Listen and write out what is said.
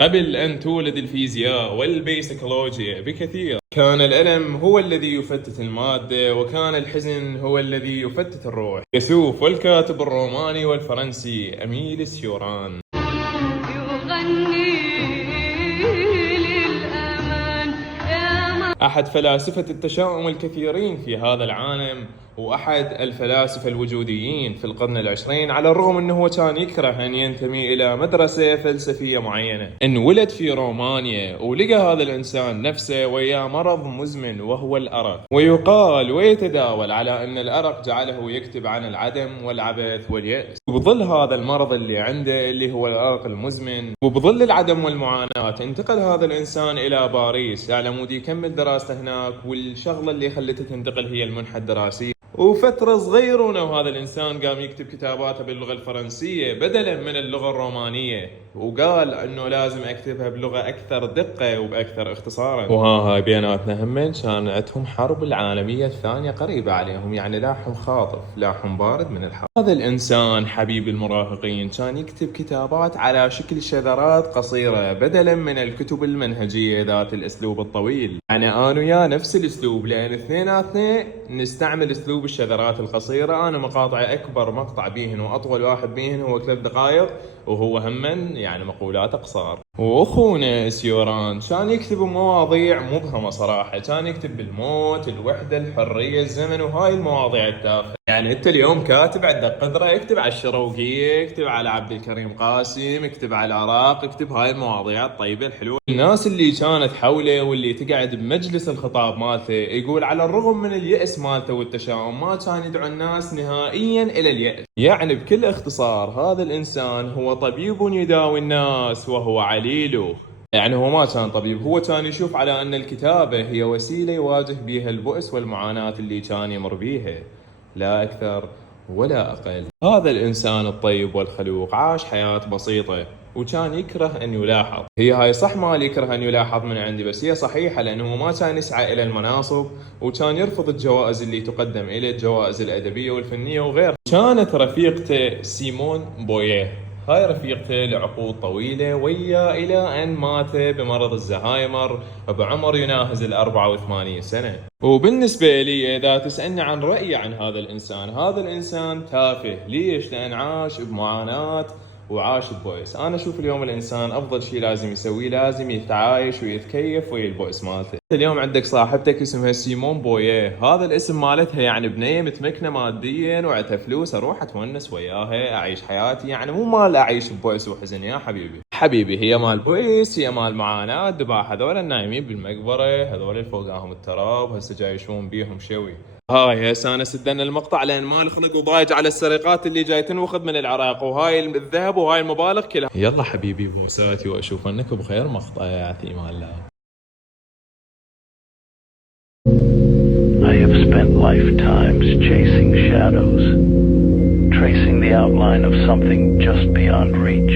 قبل أن تولد الفيزياء والبيسيكولوجيا بكثير، كان الألم هو الذي يفتت المادة، وكان الحزن هو الذي يفتت الروح. يسوف والكاتب الروماني والفرنسي أميل سيوران أحد فلاسفة التشاؤم الكثيرين في هذا العالم، وأحد الفلاسفة الوجوديين في القرن العشرين، على الرغم أنه كان يكره أن ينتمي إلى مدرسة فلسفية معينة. انولد في رومانيا، ولقى هذا الإنسان نفسه وياه مرض مزمن وهو الأرق، ويقال ويتداول على أن الأرق جعله يكتب عن العدم والعبث واليأس. وبظل هذا المرض اللي عنده اللي هو الأرق المزمن، وبظل العدم والمعاناة، انتقل هذا الإنسان إلى باريس على مود يكمل دراسته هناك. والشغلة اللي خلته تنتقل هي المنحة الدراسية. وفترة صغيرة وهذا الإنسان قام يكتب كتاباته باللغة الفرنسية بدلا من اللغة الرومانية، وقال أنه لازم أكتبها بلغة أكثر دقة وبأكثر اختصارا. وهاي بيناتنا هم كان عندهم حرب العالمية الثانية قريبة عليهم، يعني لاحم خاطف لاحم بارد من الحرب. هذا الإنسان حبيب المراهقين كان يكتب كتابات على شكل شذرات قصيرة بدلا من الكتب المنهجية ذات الأسلوب الطويل. يعني أنا وياه نفس الأسلوب، لأن اثنيناتنا نستعمل أسلوب الشذرات القصيرة. أنا مقاطع أكبر مقطع بيهن وأطول واحد بيهن هو 3 دقائق، وهو همن يعني مقولات قصار. واخونا سيوران كان يكتب مواضيع مبهمة صراحة، كان يكتب بالموت، الوحدة، الحرية، الزمن، وهاي المواضيع التافهة. يعني انت اليوم كاتب عندك قدرة يكتب على الشروقية، يكتب على عبد الكريم قاسم، يكتب على العراق، يكتب هاي المواضيع الطيبة الحلوة. الناس اللي كانت حوله واللي تقعد بمجلس الخطاب مالته، يقول على الرغم من اليأس مالته والتشاؤم ما كان يدعو الناس نهائيا إلى اليأس. يعني بكل اختصار هذا الإنسان هو طبيب يداوي الناس وهو عليله. يعني هو ما كان طبيب، هو كان يشوف على أن الكتابة هي وسيلة يواجه بها البؤس والمعاناة اللي كان يمر بيها، لا أكثر ولا أقل. هذا الإنسان الطيب والخلوق عاش حياة بسيطة، وكان يكره أن يلاحظ. هي هاي صح مال يكره أن يلاحظ من عندي، بس هي صحيحة، لأنه ما كان يسعى إلى المناصب، وكان يرفض الجوائز اللي تقدم إليه، الجوائز الأدبية والفنية وغيرها. كانت رفيقته سيمون بويه، هاي رفيقته لعقود طويلة ويا إلى أن مات بمرض الزهايمر بعمر يناهز 84 سنة. وبالنسبة لي إذا تسألني عن رأيي عن هذا الإنسان، هذا الإنسان تافه. ليش؟ لأن عاش بمعاناة وعاش ببؤس. أنا أشوف اليوم الإنسان أفضل شيء لازم يسويه لازم يتعايش ويتكيف ويا البؤس مالته. اليوم عندك صاحبتك اسمها سيمون بويه، هذا الاسم مالتها يعني بنية متمكنة ماديا وعندها فلوس، أروح أتونس وياها أعيش حياتي، يعني مو مال أعيش ببؤس وحزن يا حبيبي. حبيبي هي مال بؤس، هي مال معاناة. دباح هذول النايمين بالمقبرة، هذول اللي فوقاهم التراب هسه جاي يشون بيهم شوي. هاي هسه انا سدنا المقطع لان مالي خلق وضايج على السرقات اللي جاي تنوخذ من العراق، وهاي الذهب وهاي المبالغ كلها. يلا حبيبي بمساتي، واشوف انك بخير مقطع يا امان الله. I have spent lifetimes chasing shadows, tracing the outline of something just beyond reach.